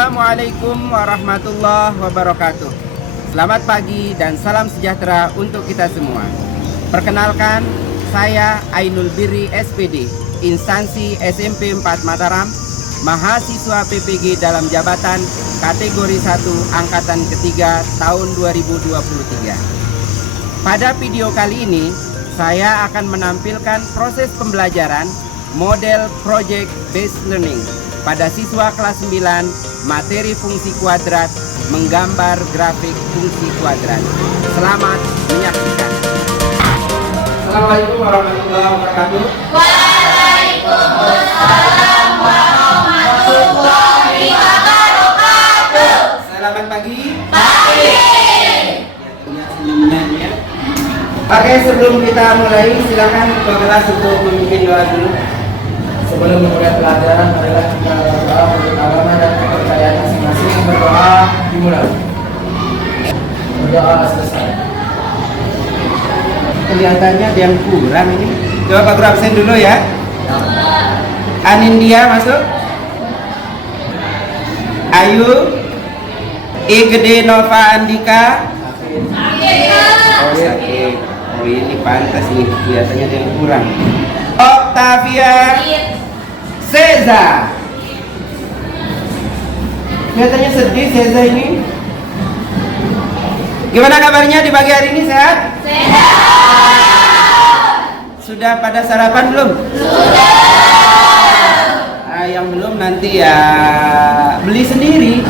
Assalamualaikum warahmatullahi wabarakatuh. Selamat pagi dan salam sejahtera untuk kita semua. Perkenalkan, saya Ainul Birri SPD, instansi SMP 4 Mataram, mahasiswa PPG dalam jabatan kategori 1 angkatan ketiga tahun 2023. Pada video kali ini, saya akan menampilkan proses pembelajaran model project based learning pada siswa kelas 9 materi fungsi kuadrat menggambar grafik fungsi kuadrat. Selamat menyaksikan. Assalamualaikum warahmatullahi wabarakatuh. Waalaikumsalam warahmatullahi wabarakatuh. Selamat pagi. Pagi. Ya. Oke, sebelum kita mulai, silakan ketua kelas untuk memimpin doa dulu. Sebelum memulai pelajaran, marilah kita berdoa untuk agama dan kepercayaan masing-masing. Berdoa dimulai. Berdoa selesai. Kelihatannya ada yang kurang ini. Coba Pak Guru absen dulu ya. Anindya masuk. Ayu. I gede Nova Andika. Oh sakit. Oh ini pantas nih, kelihatannya ada yang kurang. Octavia Seza. Kelihatannya sedih Seza ini. Gimana kabarnya di pagi hari ini, sehat? Sudah pada sarapan belum? Sudah. Nah, yang belum nanti ya beli sendiri.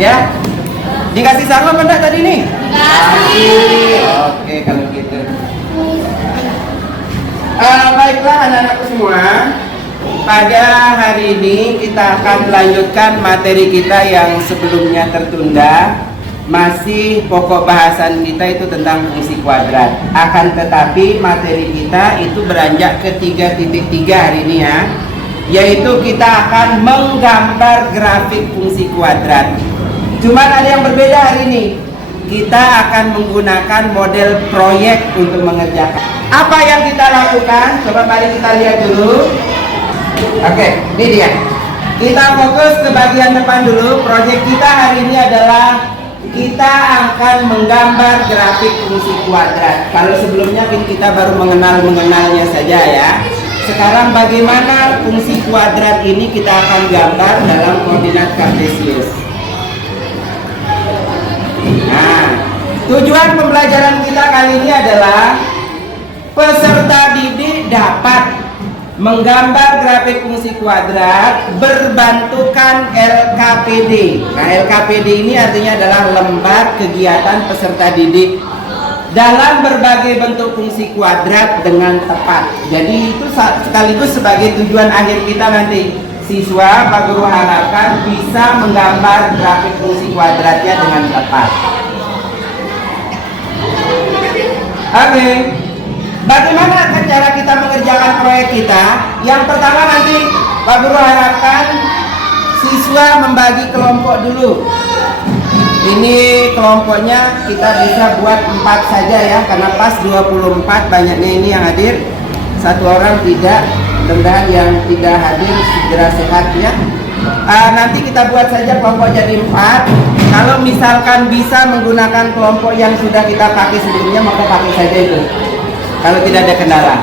Ya. Dikasih sarung enggak tadi nih? Kasih. Oke, kalau gitu. Baiklah anak-anakku semua. Pada hari ini kita akan melanjutkan materi kita yang sebelumnya tertunda. Masih pokok bahasan kita itu tentang fungsi kuadrat. Akan tetapi materi kita itu beranjak ke 3.3 hari ini ya. Yaitu kita akan menggambar grafik fungsi kuadrat. Cuman ada yang berbeda hari ini. Kita akan menggunakan model proyek untuk mengerjakan. Apa yang kita lakukan? Coba mari kita lihat dulu. Oke, ini dia. Kita fokus ke bagian depan dulu. Proyek kita hari ini adalah kita akan menggambar grafik fungsi kuadrat. Kalau sebelumnya kita baru mengenalnya saja ya. Sekarang bagaimana fungsi kuadrat ini kita akan gambar dalam koordinat kartesius. Nah, tujuan pembelajaran kita kali ini adalah peserta didik dapat menggambar grafik fungsi kuadrat berbantukan LKPD. Nah, LKPD ini artinya adalah lembar kegiatan peserta didik dalam berbagai bentuk fungsi kuadrat dengan tepat. Jadi itu sekaligus sebagai tujuan akhir kita nanti. Siswa Pak Guru harapkan bisa menggambar grafik fungsi kuadratnya dengan tepat. Oke. Bagaimana cara kita mengerjakan proyek kita? Yang pertama nanti Pak Guru harapkan siswa membagi kelompok dulu. Ini kelompoknya kita bisa buat 4 saja ya, karena pas 24 banyaknya ini yang hadir. Satu orang tidak, mudah-mudahan yang tidak hadir segera sehat ya. Nanti kita buat saja kelompok jadi 4. Kalau misalkan bisa menggunakan kelompok yang sudah kita pakai sebelumnya, maka pakai saja itu. Kalau tidak ada kendala.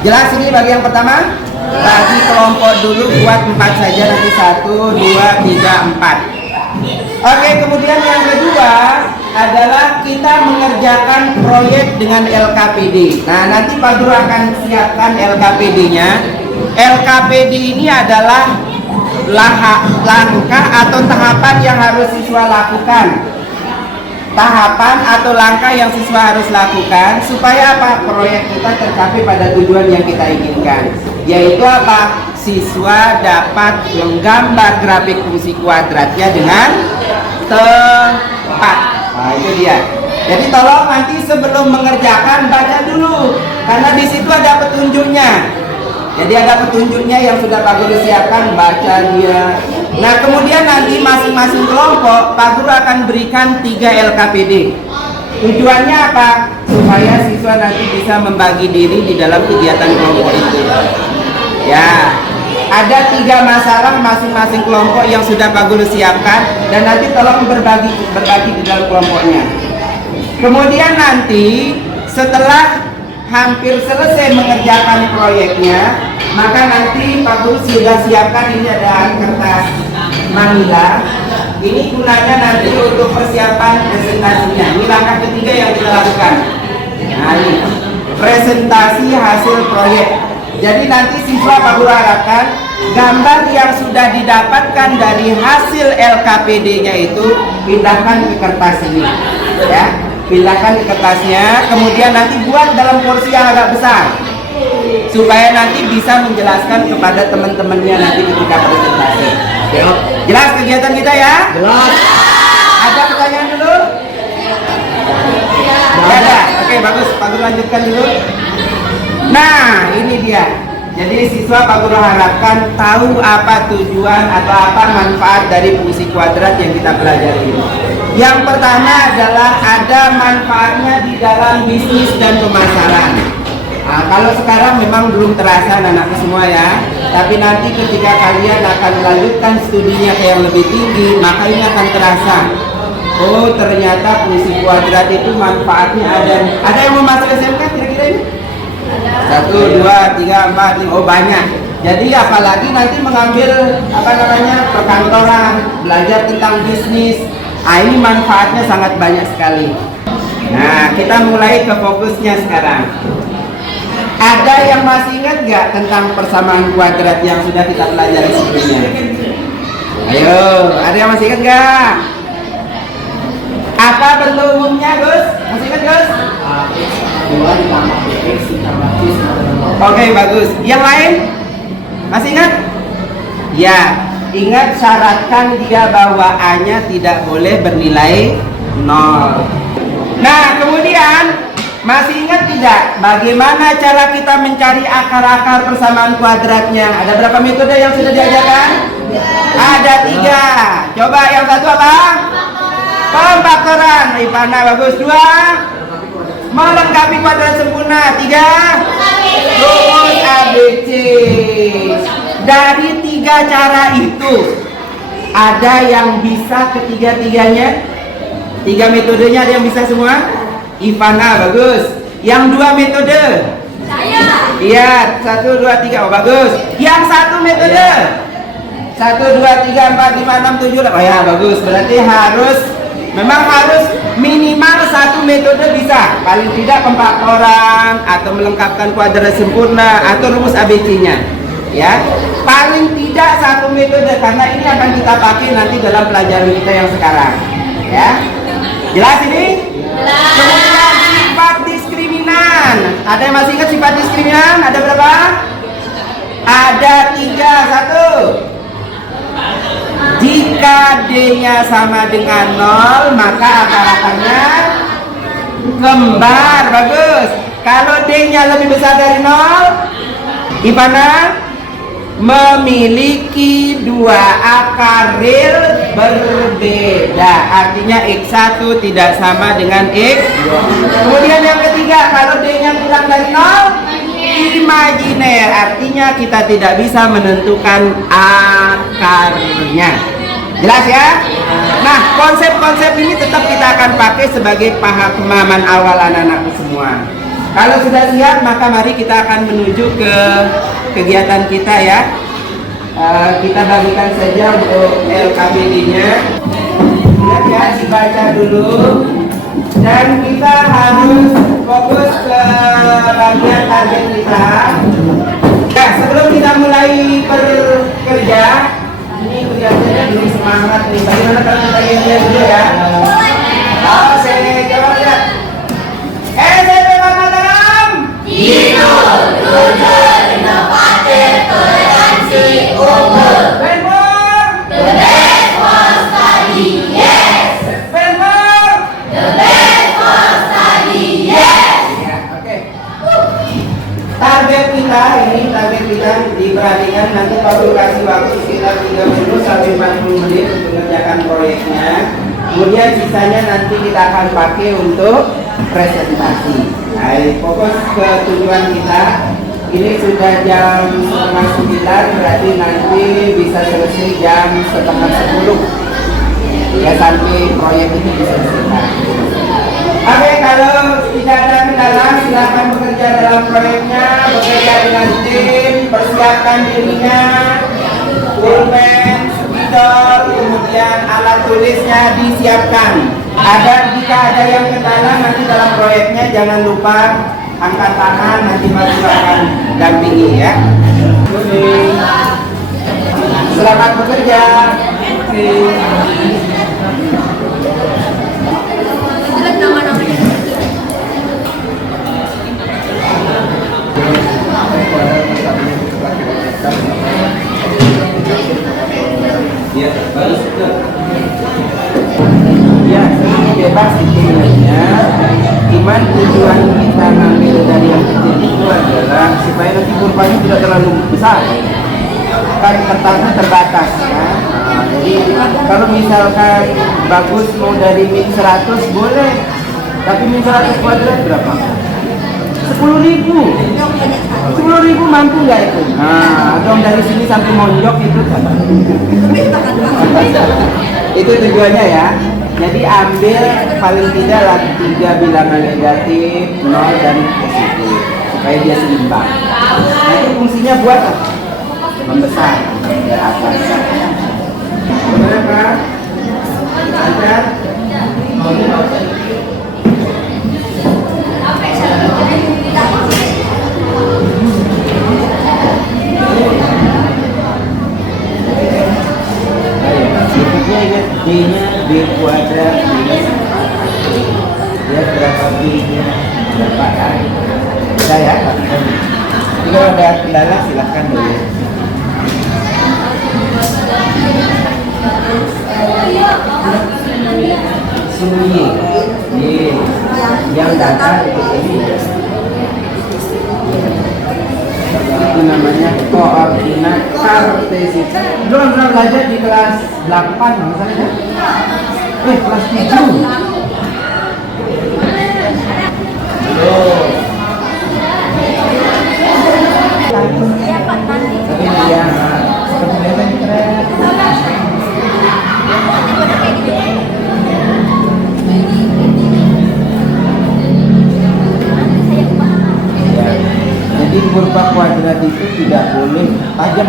Jelas ini bagi yang pertama? Bagi kelompok dulu buat 4 saja, nanti 1, 2, 3, 4. Oke, kemudian yang kedua adalah kita mengerjakan proyek dengan LKPD. Nah, nanti Pak Guru akan siapkan LKPD-nya. LKPD ini adalah langkah atau tahapan yang harus siswa lakukan. Tahapan atau langkah yang siswa harus lakukan supaya apa? Proyek kita tercapai pada tujuan yang kita inginkan. Yaitu apa? Siswa dapat menggambar grafik fungsi kuadratnya dengan tepat. Nah, itu dia. Jadi tolong nanti sebelum mengerjakan baca dulu, karena di situ ada petunjuknya. Jadi ada petunjuknya yang sudah Pak Guru siapkan, baca dia. Nah, kemudian nanti masing-masing kelompok Pak Guru akan berikan 3 LKPD. Tujuannya apa? Supaya siswa nanti bisa membagi diri di dalam kegiatan kelompok itu. Ya. ada 3 masalah masing-masing kelompok yang sudah Pak Guru siapkan, dan nanti tolong berbagi di dalam kelompoknya. Kemudian nanti setelah hampir selesai mengerjakan proyeknya, maka nanti Pak Guru sudah siapkan, ini ada kertas manila. Ini gunanya nanti untuk persiapan presentasinya. Ini langkah ketiga yang kita lakukan. Nah, ini presentasi hasil proyek. Jadi nanti siswa Pak Guru harapkan gambar yang sudah didapatkan dari hasil LKPD-nya itu pindahkan ke kertas ini, ya. Pindahkan ke kertasnya, kemudian nanti buat dalam porsi yang agak besar supaya nanti bisa menjelaskan kepada teman-temannya nanti ketika presentasi. Jelas kegiatan kita ya? Jelas. Ada pertanyaan dulu? Tidak ada. Oke, bagus. Pak Guru lanjutkan dulu. Nah, ini dia. Jadi siswa Pak Guru harapkan tahu apa tujuan atau apa manfaat dari fungsi kuadrat yang kita pelajari. Yang pertama adalah ada manfaatnya di dalam bisnis dan pemasaran. Nah, kalau sekarang memang belum terasa anak-anakku semua ya, tapi nanti ketika kalian akan melanjutkan studinya ke yang lebih tinggi, maka ini akan terasa. Oh, ternyata fungsi kuadrat itu manfaatnya ada. Ada yang mau masuk SMK kira-kira ini? 1, 2, 3, 4, 5, oh banyak. Jadi apalagi nanti mengambil perkantoran, belajar tentang bisnis. Ah, ini manfaatnya sangat banyak sekali. Nah, kita mulai ke fokusnya sekarang. Ada yang masih ingat nggak tentang persamaan kuadrat yang sudah kita pelajari sebelumnya? Ayo, ada yang masih ingat nggak? Apa bentuk umumnya, Gus? Masih ingat, Gus? Oke, bagus. Yang lain? Masih ingat? Ya, ingat syaratkan dia bahwa A-nya tidak boleh bernilai 0. Nah, kemudian masih ingat tidak bagaimana cara kita mencari akar-akar persamaan kuadratnya? Ada berapa metode yang sudah diajarkan? Ada 3. Coba yang satu apa? Pemfaktoran. Ipana bagus. 2. Melengkapi kuadrat sempurna. 3. Rumus ABC. Dari 3 cara itu ada yang bisa ketiga-tiganya? 3 metodenya ada yang bisa semua? Ivana bagus. Yang 2 metode? Saya. Iya, 1, 2, 3. Oh bagus. Yang 1 metode? 1, 2, 3, 4, 5, 6, 7. Oh ya bagus. Berarti memang harus minimal 1 metode bisa. Paling tidak pemfaktoran atau melengkapkan kuadrat sempurna atau rumus ABC-nya. Ya, paling tidak 1 metode karena ini akan kita pakai nanti dalam pelajaran kita yang sekarang. Ya, jelas ini? Kemudian sifat diskriminan. Ada yang masih ingat sifat diskriminan? Ada berapa? Ada 3. 1. Jika D-nya sama dengan 0, maka akar-akarnya kembar. Bagus. Kalau D-nya lebih besar dari 0, Ipana memiliki 2 akar real berbeda. Artinya X1 tidak sama dengan X2. Kemudian yang ketiga, kalau D-nya kurang dari 0, imajiner. Artinya kita tidak bisa menentukan akarnya. Jelas ya? Nah, konsep-konsep ini tetap kita akan pakai sebagai pemahaman awal anak-anakku semua. Kalau sudah siap, maka mari kita akan menuju ke kegiatan kita ya. Kita bagikan saja untuk LKPD-nya. Lihat ya, dibaca dulu. Dan kita harus fokus ke bagian target kita. Ya, sebelum kita mulai bekerja, ini kelihatannya belum semangat nih. Bagaimana kalau kita lihat dulu ya? Oh, saya jawab ya. SMP Mataram. Hidup, jujur, inovatif, toleransi, unggul. Benmor. The best for study, yes. Benmor. The best for study, yes. Ya, oke. Target kita diperhatikan nanti Pak kasih waktu sekitar 30 sampai 40 menit untuk mengerjakan proyeknya. Kemudian sisanya nanti kita akan pakai untuk presentasi. Nah, fokus ke tujuan kita Ini sudah jam 8:30, berarti nanti bisa selesai jam 9:30 ya, sampai proyek ini diselesaikan. Oke, kalau tidak ada kendala silakan bekerja dalam proyeknya, bekerja dengan tim, persiapkan dirinya, pulpen, spidol, kemudian alat tulisnya disiapkan. Jika ada yang kendala nanti dalam proyeknya jangan lupa angkat tangan, nanti Mas akan dampingi ya. Oke. Selamat bekerja. Oke. Ya, bagus itu. Ya, bebas intinya. Cuman tujuan kita ngambil dari yang kecil itu adalah supaya nanti kurvanya tidak terlalu besar. Kan kertasnya terbatas kan. Jadi kalau misalkan bagus mau dari min 100 boleh. Tapi min 100 kuadrat berapa? 10.000. 10.000 mampu nggak itu? Nah, dong dari sini sampai Monjok itu kan. Itu tujuannya ya. Jadi ambil paling tidak lah 3 bilangan negatif, 0 dan positif supaya dia seimbang. Nah, itu fungsinya buat apa? Membesar ke atas. Benar kan? Lancar? Ingat D-nya B kuadrat minus ya, berapa B-nya berapa kan? Bisa ya? Jika ada kendala silahkan dulu. Sunyi yang datar ini itu namanya koordinat kartesis. Belum pernah belajar di kelas 8 misalnya? Kelas 7. Tapi ya, seperti keren. Jadi kurva kuadrat itu tidak boleh tajam.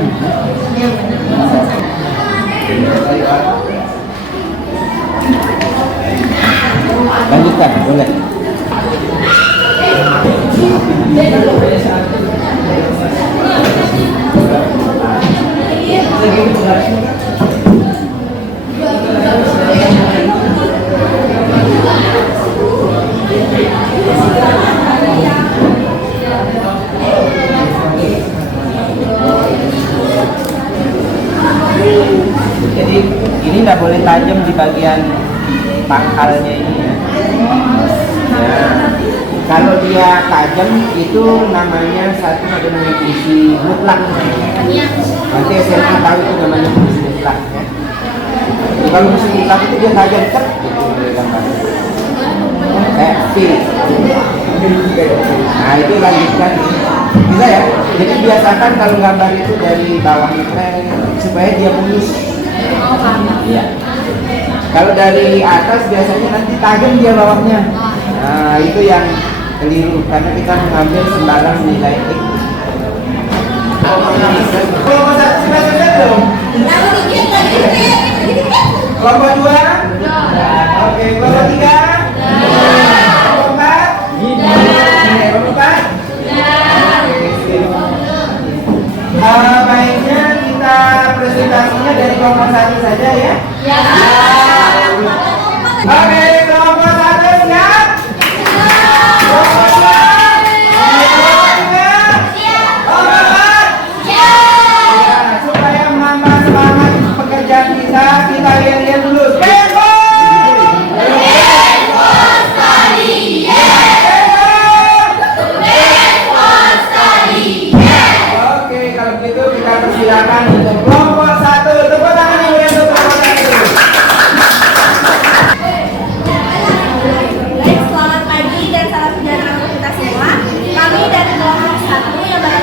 Lanjutkan, boleh. Jadi ini nggak boleh tajam di bagian pangkalnya ini ya. Nah, kalau dia tajam itu namanya satu ada namanya fungsi mutlak. Nanti SMA tahu itu namanya fungsi mutlak ya. Jadi kalau fungsi mutlak itu dia tajam cek gitu gambarnya. P. Nah itu lanjutkan bisa ya. Jadi biasakan kalau gambar itu dari bawah ngetrek supaya dia mulus. Iya. Kalau dari atas biasanya nanti tajam dia bawahnya. Nah itu yang keliru karena kita mengambil sembarang nilai X. Kelompok 1 sudah selesai belum? Kelompok 2? Oke, kelompok 3? Kelompok 4? Kelompok 4? Baiknya kita presentasinya dari kelompok 1 saja ya. Oke, kelompok 1 siap? Kelompok 2? Supaya menambah semangat pekerjaan kita lihat-lihat dulu. Oke, kalau gitu kita persilakan untuk kelompok 1. Tepuk tangan yang meriah untuk kelompok 1. Selamat pagi dan salam sejahtera untuk kita semua. Kami dari kelompok 1 yang bakal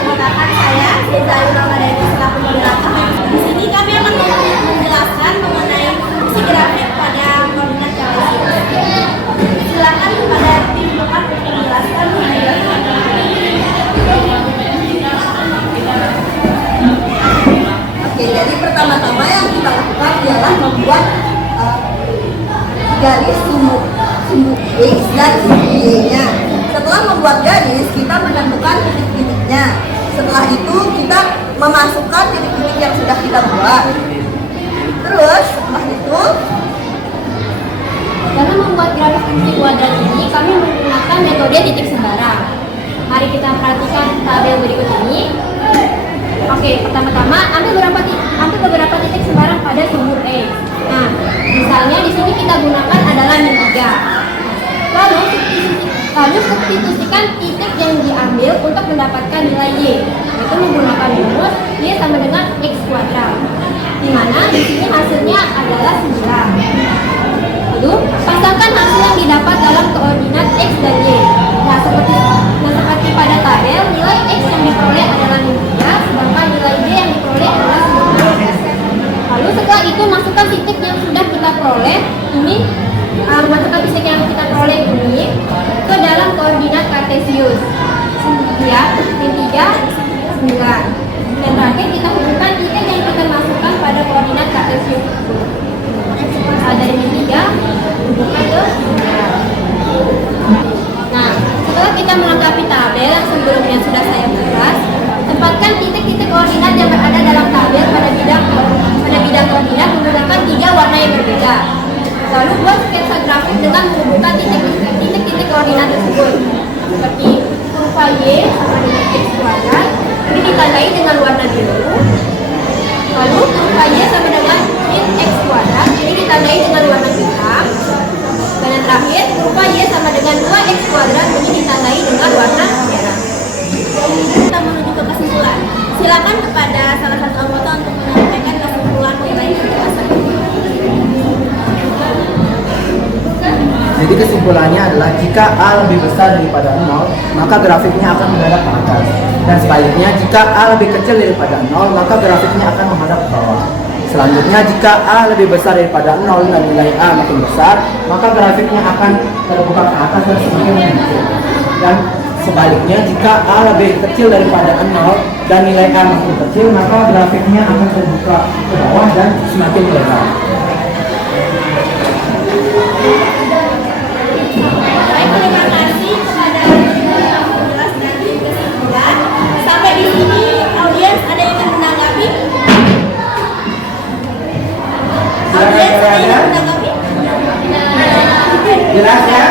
dari Ramadhani selaku moderator. Di sini kami akan menjelaskan mengenai fungsi grafik pada koordinat kartesius. Silakan kepada tim depan untuk menjelaskan mengenai grafik. Oke, jadi pertama-tama yang kita lakukan ialah membuat garis sumbu X dan sumbu Y-nya. Setelah membuat garis, kita menentukan titik-titiknya. Setelah itu kita memasukkan titik-titik yang sudah kita buat. Terus setelah itu, dalam membuat grafik fungsi kuadrat ini, kami menggunakan metode titik sembarang. Mari kita perhatikan tabel berikut ini. Oke, pertama-tama ambil beberapa titik sembarang pada sumbu X. Nah, misalnya di sini kita gunakan adalah min 3. Lalu substitusikan titik yang diambil untuk mendapatkan nilai Y, yaitu menggunakan rumus Y sama dengan X kuadrat, di mana di sini hasilnya adalah 9. Lalu pasangkan hasil yang didapat dalam koordinat X dan Y. Nah, seperti pada tabel, nilai X yang diperoleh adalah min 3, sedangkan nilai Y yang diperoleh adalah 9. Lalu setelah itu masukkan titik yang sudah kita peroleh ini ke dalam koordinat kartesius. Ya, min 3, 9. Dan terakhir kita hubungkan titik yang kita masukkan pada koordinat kartesius tersebut. Dari min 3 hubungkan ke 9. Nah, setelah kita melengkapi tabel yang sebelumnya sudah saya buat, tempatkan titik-titik koordinat yang berada dalam tabel pada bidang koordinat menggunakan 3 warna yang berbeda. Lalu buat sketsa grafik dengan menghubungkan titik-titik koordinat tersebut. Seperti kurva Y sama dengan X kuadrat, ini ditandai dengan warna biru. Lalu kurva Y sama dengan min X kuadrat, ini ditandai dengan warna hitam. Dan yang terakhir, kurva Y sama dengan 2X kuadrat, ini ditandai dengan warna merah. Kita menuju ke kesimpulan. Silakan kepada salah satu anggota untuk menyampaikan kesimpulan mengenai penjelasan. Jadi kesimpulannya adalah jika A lebih besar daripada 0, maka grafiknya akan menghadap ke atas. Dan sebaliknya, jika A lebih kecil daripada 0, maka grafiknya akan menghadap ke bawah. Selanjutnya, jika A lebih besar daripada 0 dan nilai A makin besar, maka grafiknya akan terbuka ke atas dan semakin mengecil. Dan sebaliknya, jika A lebih kecil daripada 0 dan nilai A makin kecil, maka grafiknya akan terbuka ke bawah dan semakin melebar. Baik, terima kasih kepada yang menjelaskan kesimpulan. Sampai di sini, audiens ada yang ingin menanggapi? Audiens ada yang ingin menanggapi? Jelas ya?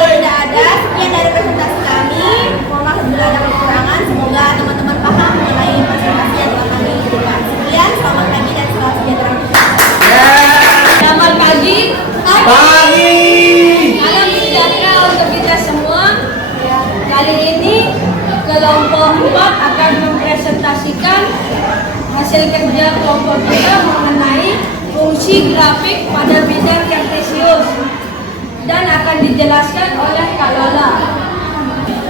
Tidak ada. Sekian dari presentasi kami. Mohon maaf bila ada kekurangan. Semoga teman-teman paham mengenai presentasi yang telah kami berikan. Sekian, selamat pagi dan salam sejahtera. Selamat pagi. Pagi. Salam sejahtera untuk kita semua. Kali ini kelompok 4 akan mempresentasikan hasil kerja kelompok kita mengenai fungsi grafik pada bidang kartesius dan akan dijelaskan oleh Kak Lola.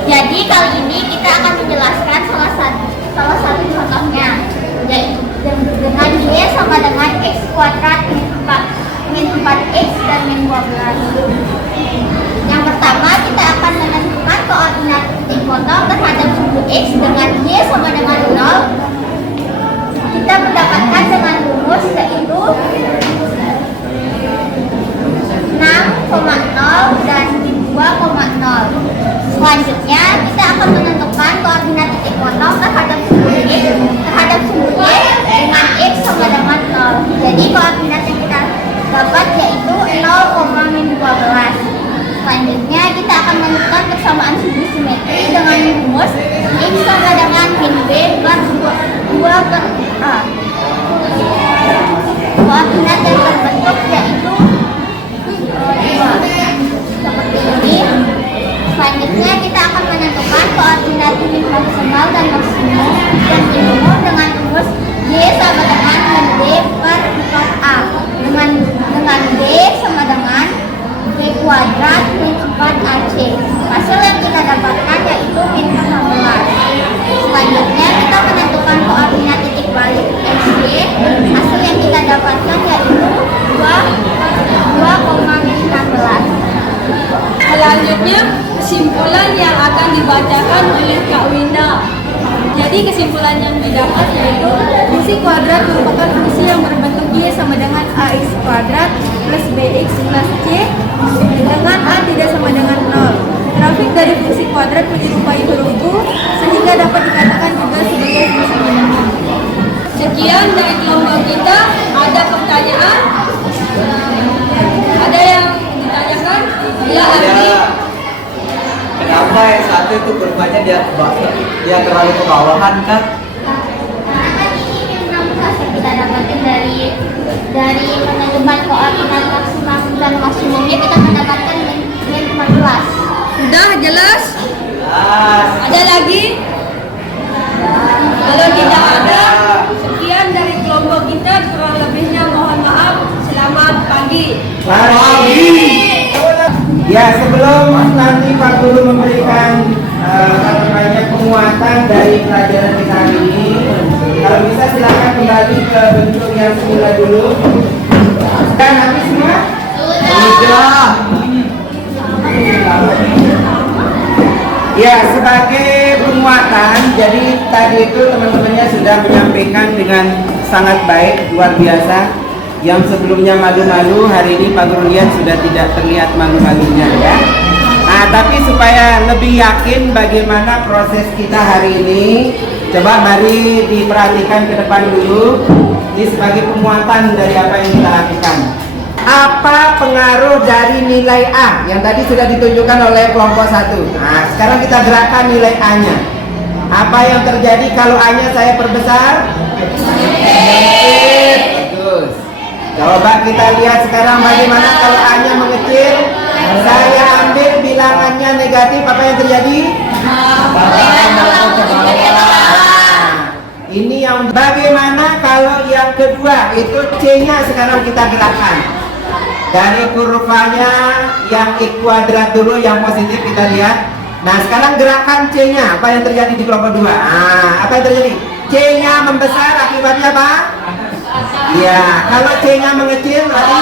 Jadi kali ini kita akan menjelaskan salah satu contohnya, yaitu dengan Y sama dengan X kuadrat min 4X dan min 12. Yang pertama kita akan menentukan koordinat titik potong terhadap sumbu X dengan Y sama dengan 0. Kita mendapatkan dengan rumus yaitu 6,0 dan 2,0. Selanjutnya kita akan menentukan koordinat titik potong terhadap sumbu X terhadap sumbu Y dengan X sama dengan 0. Jadi koordinat yang kita dapat yaitu 0,-12. Selanjutnya kita akan menentukan persamaan sumbu simetri dengan rumus X sama dengan min B per 2 per A. Koordinat yang terbentuk yaitu 2 seperti ini. Selanjutnya kita akan menentukan koordinat min maksimal dan maksimum dan minimum dengan rumus Y sama dengan min B per 4A dengan B sama dengan B kuadrat min 4AC. Hasil yang kita dapatkan yaitu min 16. Selanjutnya kesimpulan yang didapat yaitu fungsi kuadrat merupakan fungsi yang berbentuk Y sama dengan AX kuadrat plus BX plus C dengan A tidak sama dengan 0. Grafik dari fungsi kuadrat menyerupai huruf U sehingga dapat dikatakan juga sebagai fungsi binomial. Sekian dari kelompok kita. Ada pertanyaan? Ada yang ditanyakan? Ya, Andi. Kenapa yang satu itu kurvanya dia terlalu ke bawahan kan? Karena tadi ini yang hasil kita dapatin dari penentuan koordinat maksimum dan maksimumnya kita mendapatkan min 14. Sudah jelas? Jelas. Ada lagi? Kalau tidak ada, sekian dari kelompok kita. Kurang lebihnya mohon maaf. Selamat pagi. Pagi. Ya, sebelum nanti Pak Guru memberikan penguatan dari pelajaran kita hari ini, kalau bisa silakan kembali ke bentuk yang semula dulu. Dan habis semua? Sudah. Ya, sebagai penguatan, jadi tadi itu teman-temannya sudah menyampaikan dengan sangat baik, luar biasa. Yang sebelumnya malu-malu, hari ini Pak Guru lihat sudah tidak terlihat malu-malunya ya. Nah, tapi supaya lebih yakin bagaimana proses kita hari ini, coba mari diperhatikan ke depan dulu. Ini sebagai penguatan dari apa yang kita lakukan. Apa pengaruh dari nilai A yang tadi sudah ditunjukkan oleh kelompok 1? Nah, sekarang kita gerakkan nilai A-nya. Apa yang terjadi kalau A-nya saya perbesar? Bagus. Coba kita lihat sekarang bagaimana kalau A-nya mengecil. Saya ambil bilangannya negatif, apa yang terjadi? Ini yang bagaimana kalau yang kedua itu C-nya sekarang kita gerakkan. Dari kurvanya yang X kuadrat dulu yang positif kita lihat. Nah, sekarang gerakan C-nya, apa yang terjadi di kelompok 2? Nah, apa yang terjadi? C-nya membesar, akibatnya apa? Ya, kalau C-nya mengecil berarti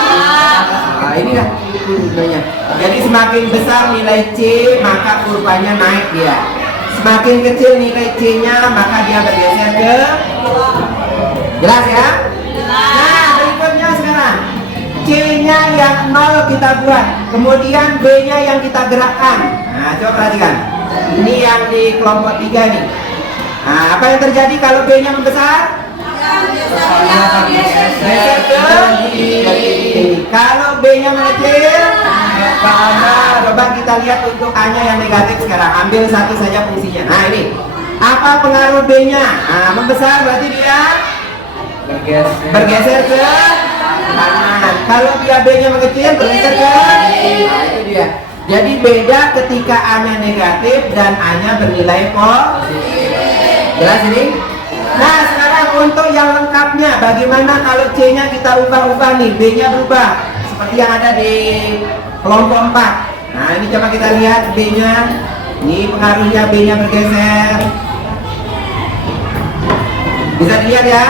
ini dah nilainya. Jadi semakin besar nilai C, maka kurvanya naik dia. Semakin kecil nilai C-nya, maka dia bergeser ke. Jelas ya? Nah, berikutnya sekarang C-nya yang 0 kita buat, kemudian B-nya yang kita gerakkan. Nah, coba perhatikan. Ini yang di kelompok 3 nih. Nah, apa yang terjadi kalau B-nya membesar? Geser ke kiri. Kalau B-nya mengecil, coba kita lihat untuk A-nya yang negatif sekarang. Ambil satu saja fungsinya. Nah, ini. Apa pengaruh B-nya? Nah, membesar berarti dia bergeser ke kanan. Kalau dia B-nya mengecil, bergeser ke kiri. Nah, itu dia. Jadi beda ketika A-nya negatif dan A-nya bernilai positif. Jelas ini? Nah, sekarang untuk yang lengkapnya, bagaimana kalau C-nya kita ubah-ubah nih, B-nya berubah seperti yang ada di kelompok 4. Nah, ini coba kita lihat B-nya. Ini pengaruhnya B-nya bergeser. Bisa dilihat ya.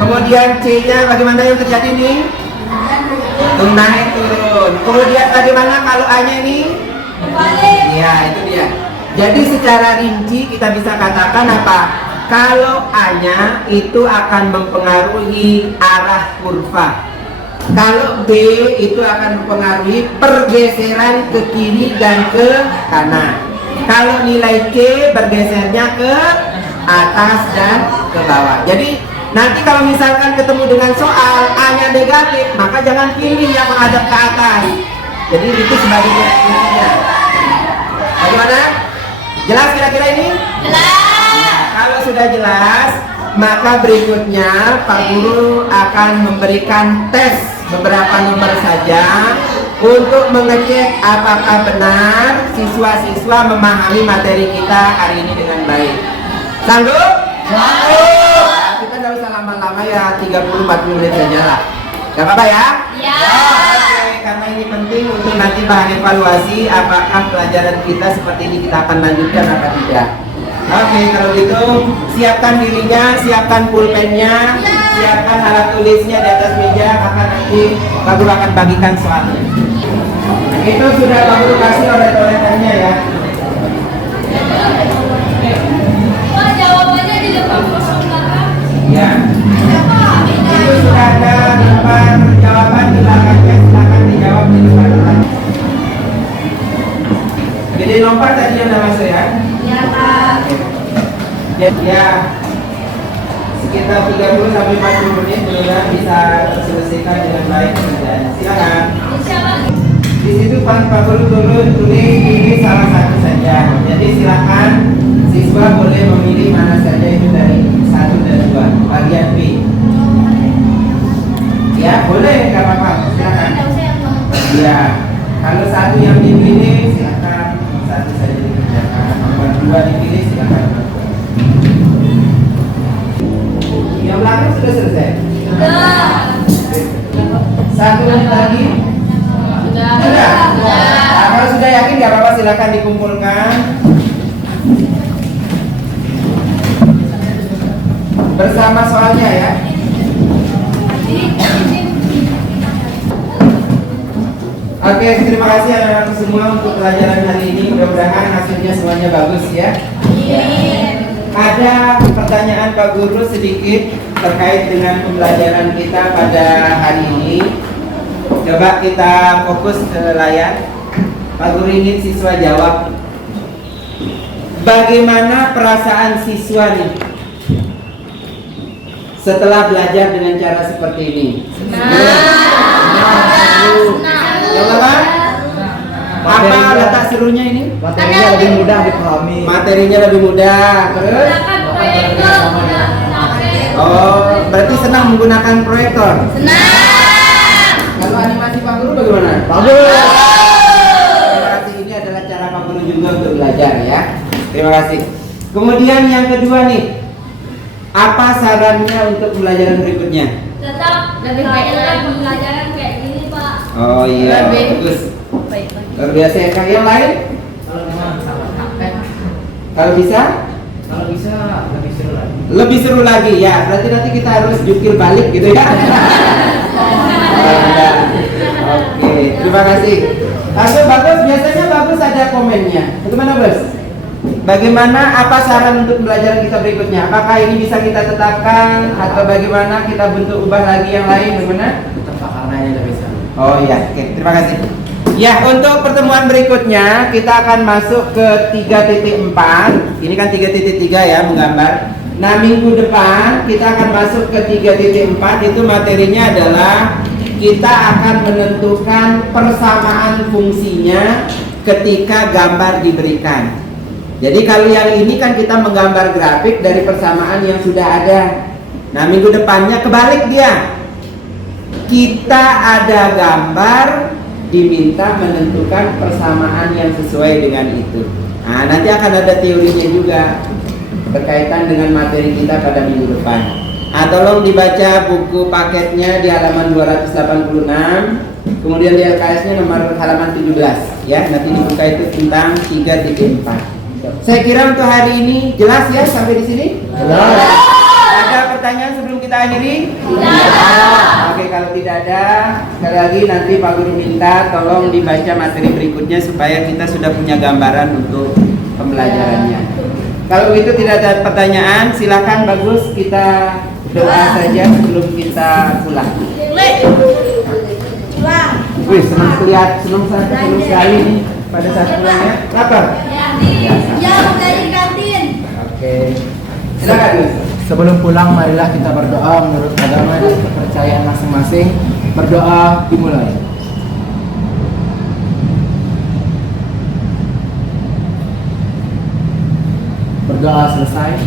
Kemudian C-nya bagaimana yang terjadi nih? Naik turun. Kemudian bagaimana kalau A-nya ini? Ya, itu dia. Jadi secara rinci kita bisa katakan apa? Kalau A-nya itu akan mempengaruhi arah kurva. Kalau B itu akan mempengaruhi pergeseran ke kiri dan ke kanan. Kalau nilai C bergesernya ke atas dan ke bawah. Jadi nanti kalau misalkan ketemu dengan soal A-nya negatif, maka jangan pilih yang menghadap ke atas. Jadi itu sebagai intinya. Bagaimana? Jelas kira-kira ini? Jelas. Kalau sudah jelas, maka berikutnya Pak Guru akan memberikan tes beberapa nomor saja untuk mengecek apakah benar siswa-siswa memahami materi kita hari ini dengan baik. Sanggup? Sanggup! Nah, kita nggak usah lama-lama ya, 30-40 menit saja lah. Gak apa-apa ya? Ya. Oke, karena ini penting untuk nanti bahan evaluasi apakah pelajaran kita seperti ini kita akan lanjutkan apa tidak. Oke, kalau gitu siapkan dirinya, siapkan pulpennya, siapkan alat tulisnya di atas meja karena nanti Pak Guru akan bagikan soalnya. Itu sudah Pak Guru kasih oleh-olehannya ya. Jawabannya Ya, sekitar 30 sampai 40 menit mudah-mudahan bisa terselesaikan dengan baik kerjaan. Silakan. Di situ Pak Guru tulis ini salah satu saja. Jadi silakan siswa boleh memilih mana saja itu dari 1 dan 2 bagian B. Ya boleh, nggak apa-apa. Silakan. Ya, kalau 1 yang dipilih silakan 1 saja dikerjakan. Nomor 2 dipilih silakan. Yang belakang sudah selesai. Satu lagi. Sudah. Nah, kalau sudah yakin nggak apa-apa silakan dikumpulkan. Bersama soalnya ya. Oke, terima kasih anak-anak semua untuk pelajaran hari ini. Mudah-mudahan hasilnya semuanya bagus ya. Ada pertanyaan Pak Guru sedikit terkait dengan pembelajaran kita pada hari ini. Coba kita fokus ke layar. Pak Guru ingin siswa jawab. Bagaimana perasaan siswa nih setelah belajar dengan cara seperti ini? Yang apa? Apa letak serunya ini? Materinya lebih mudah dipahami. Materinya lebih mudah. Terus? Oh, berarti senang menggunakan proyektor? Senang. Kalau animasi Pak Guru bagaimana? Bagus. Terima kasih. Ini adalah cara Pak Guru juga untuk belajar ya. Terima kasih. Kemudian yang kedua nih, apa sarannya untuk pembelajaran berikutnya? Tetap lebih baik lagi pelajaran kayak gini, Pak. Oh iya, bagus. Luar biasa ya. Yang lain? Kalau memang sama praktek. Kalau bisa? Kalau bisa lebih seru lagi. Lebih seru lagi ya. Berarti nanti kita harus jukir balik gitu ya. Oke, terima kasih. Bagus, biasanya bagus ada komennya. Bagaimana Bos? Bagaimana apa saran untuk pembelajaran kita berikutnya? Apakah ini bisa kita tetapkan atau bagaimana kita bentuk ubah lagi yang lain? Bagaimana? Tetap karena ini lebih seru. Oh iya, oke, terima kasih. Ya, untuk pertemuan berikutnya kita akan masuk ke 3.4. Ini kan 3.3 ya, menggambar. Nah, minggu depan kita akan masuk ke 3.4. Itu materinya adalah kita akan menentukan persamaan fungsinya ketika gambar diberikan. Jadi kalau yang ini kan kita menggambar grafik dari persamaan yang sudah ada. Nah, minggu depannya kebalik dia. Kita ada gambar, diminta menentukan persamaan yang sesuai dengan itu. Nah, nanti akan ada teorinya juga berkaitan dengan materi kita pada minggu depan. Nah, tolong dibaca buku paketnya di halaman 286, kemudian di LKS-nya nomor halaman 17 ya. Nanti dibuka itu tentang 3.4. Saya kira untuk hari ini jelas ya sampai di sini? Jelas. Ada pertanyaan sebelum kita akhiri? Oke, kalau tidak ada, sekali lagi nanti Pak Guru minta tolong dibaca materi berikutnya supaya kita sudah punya gambaran untuk pembelajarannya. Kalau begitu tidak ada pertanyaan, silakan bagus kita doa saja sebelum kita pulang. Wih, senang sekali nih pada saat pulangnya. Lapar? Ya, dari kantin. Oke. Silakan Gus. Sebelum pulang, marilah kita berdoa menurut agama dan kepercayaan masing-masing. Berdoa dimulai. Berdoa selesai.